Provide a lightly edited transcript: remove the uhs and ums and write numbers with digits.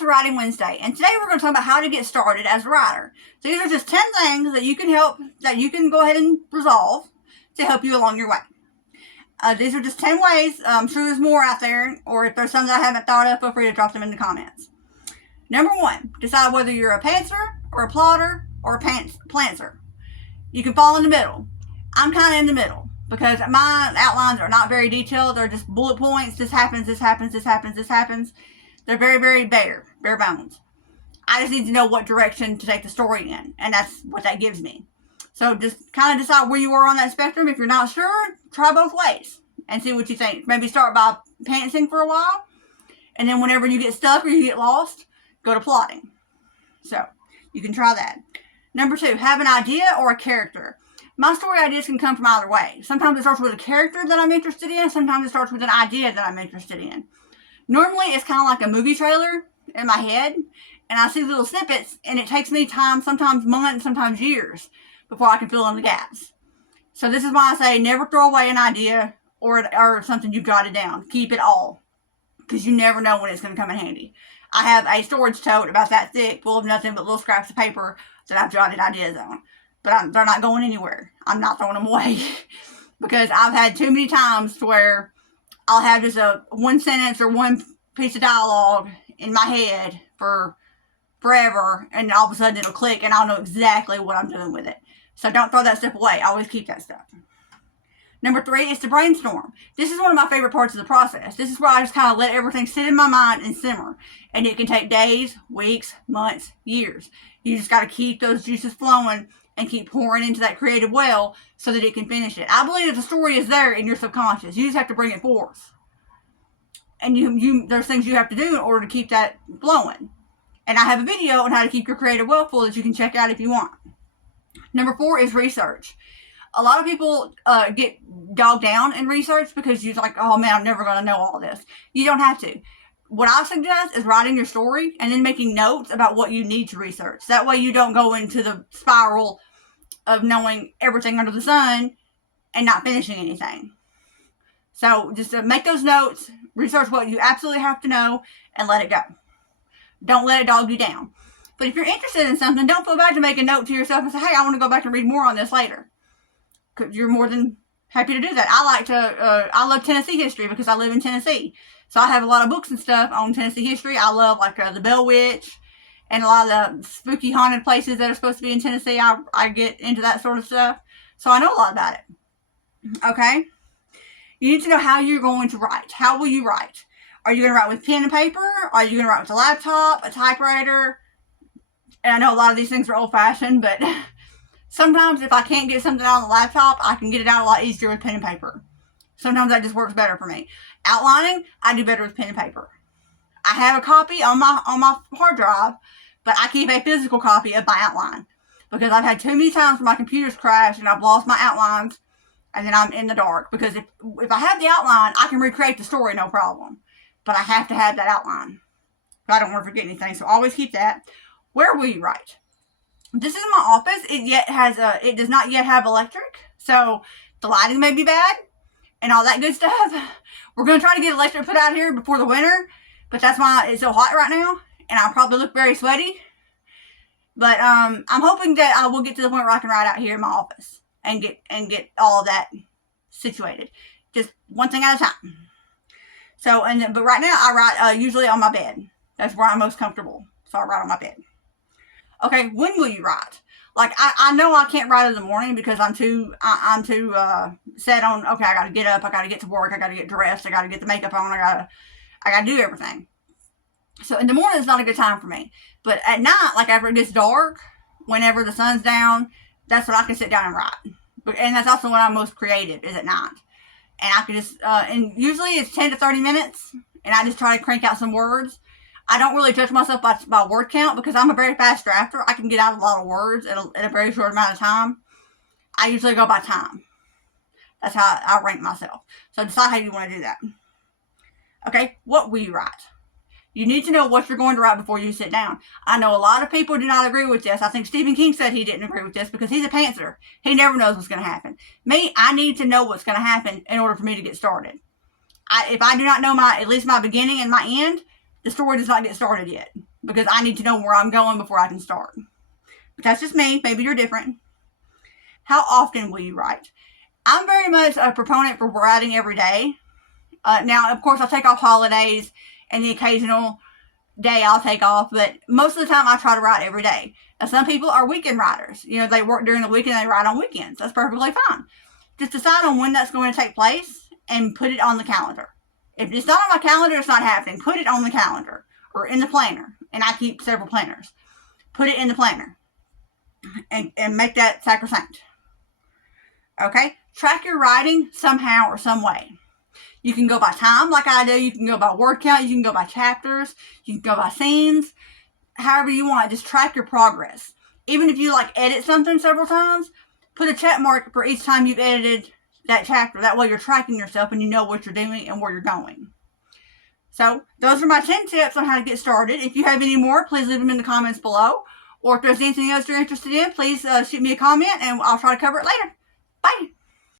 to Writing Wednesday, and today we're going to talk about how to get started as a writer. So these are just 10 things that you can go ahead and resolve to help you along your way. These are just 10 ways. I'm sure there's more out there, or if there's some that I haven't thought of, feel free to drop them in the comments. Number 1, decide whether you're a pantser or a plotter or a plantser. You can fall in the middle. I'm kind of in the middle because my outlines are not very detailed. They're just bullet points. This happens, this happens, this happens, this happens. They're very, very bare bones. I just need to know what direction to take the story in, and that's what that gives me. So just kind of decide where you are on that spectrum. If you're not sure, try both ways and see what you think. Maybe start by pantsing for a while, and then whenever you get stuck or you get lost, go to plotting. So you can try that. Number 2, have an idea or a character. My story ideas can come from either way. Sometimes it starts with a character that I'm interested in. Sometimes it starts with an idea that I'm interested in. Normally, it's kind of like a movie trailer in my head, and I see little snippets, and it takes me time, sometimes months, sometimes years, before I can fill in the gaps. So this is why I say never throw away an idea or something you've jotted down. Keep it all, because you never know when it's going to come in handy. I have a storage tote about that thick, full of nothing but little scraps of paper that I've jotted ideas on. But they're not going anywhere. I'm not throwing them away, because I've had too many times to where I'll have just one sentence or one piece of dialogue in my head for forever, and all of a sudden it'll click and I'll know exactly what I'm doing with it. So don't throw that stuff away. I always keep that stuff. Number 3 is to brainstorm. This is one of my favorite parts of the process. This is where I just kind of let everything sit in my mind and simmer. And it can take days, weeks, months, years. You just got to keep those juices flowing and keep pouring into that creative well so that it can finish it. I believe that the story is there in your subconscious. You just have to bring it forth. And there's things you have to do in order to keep that flowing. And I have a video on how to keep your creative well full that you can check out if you want. Number 4 is research. A lot of people get bogged down in research because you're like, oh man, I'm never going to know all this. You don't have to. What I suggest is writing your story and then making notes about what you need to research. That way you don't go into the spiral of knowing everything under the sun and not finishing anything. So just make those notes, research what you absolutely have to know, and let it go. Don't let it dog you down. But if you're interested in something, don't feel bad to make a note to yourself and say, hey, I want to go back and read more on this later. Because you're more than happy to do that. I love Tennessee history because I live in Tennessee. So I have a lot of books and stuff on Tennessee history. I love the Bell Witch and a lot of the spooky haunted places that are supposed to be in Tennessee. I get into that sort of stuff. So I know a lot about it. Okay? You need to know how you're going to write. How will you write? Are you going to write with pen and paper? Are you going to write with a laptop, a typewriter? And I know a lot of these things are old-fashioned, but sometimes if I can't get something out on the laptop, I can get it out a lot easier with pen and paper. Sometimes that just works better for me. Outlining, I do better with pen and paper. I have a copy on my hard drive, but I keep a physical copy of my outline because I've had too many times where my computer's crashed and I've lost my outlines, and then I'm in the dark. Because if I have the outline, I can recreate the story no problem. But I have to have that outline. So I don't want to forget anything. So always keep that. Where will you write? This is my office. It does not yet have electric. So the lighting may be bad and all that good stuff. We're going to try to get electric put out here before the winter. But that's why it's so hot right now. And I'll probably look very sweaty. But I'm hoping that I will get to the point where I can write out here in my office and get all of that situated. Just one thing at a time. So, but right now I write usually on my bed. That's where I'm most comfortable. So I write on my bed. Okay, when will you write? Like I know I can't write in the morning because I'm too set on, okay, I got to get up, I got to get to work, I got to get dressed, I got to get the makeup on, I got to do everything. So in the morning is not a good time for me. But at night, like after it gets dark, whenever the sun's down, that's when I can sit down and write. And that's also when I'm most creative, is at night. And I can just, and usually it's 10 to 30 minutes, and I just try to crank out some words. I don't really judge myself by word count because I'm a very fast drafter. I can get out a lot of words in a very short amount of time. I usually go by time. That's how I rank myself. So decide how you want to do that. Okay, what will you write? You need to know what you're going to write before you sit down. I know a lot of people do not agree with this. I think Stephen King said he didn't agree with this because he's a pantser. He never knows what's going to happen. Me, I need to know what's going to happen in order for me to get started. If I do not know at least my beginning and my end, the story does not get started yet. because I need to know where I'm going before I can start. But that's just me. Maybe you're different. How often will you write? I'm very much a proponent for writing every day. Now, of course, I'll take off holidays and the occasional day I'll take off, but most of the time I try to write every day. Now, some people are weekend writers. They work during the week and they write on weekends. That's perfectly fine. Just decide on when that's going to take place and put it on the calendar. If it's not on my calendar, it's not happening. Put it on the calendar or in the planner. And I keep several planners. Put it in the planner and make that sacrosanct. Okay? Track your writing somehow or some way. You can go by time like I do. You can go by word count. You can go by chapters. You can go by scenes. However you want. Just track your progress. Even if you edit something several times, put a check mark for each time you've edited that chapter. That way you're tracking yourself and you know what you're doing and where you're going. So those are my 10 tips on how to get started. If you have any more, please leave them in the comments below. Or if there's anything else you're interested in, please shoot me a comment and I'll try to cover it later. Bye.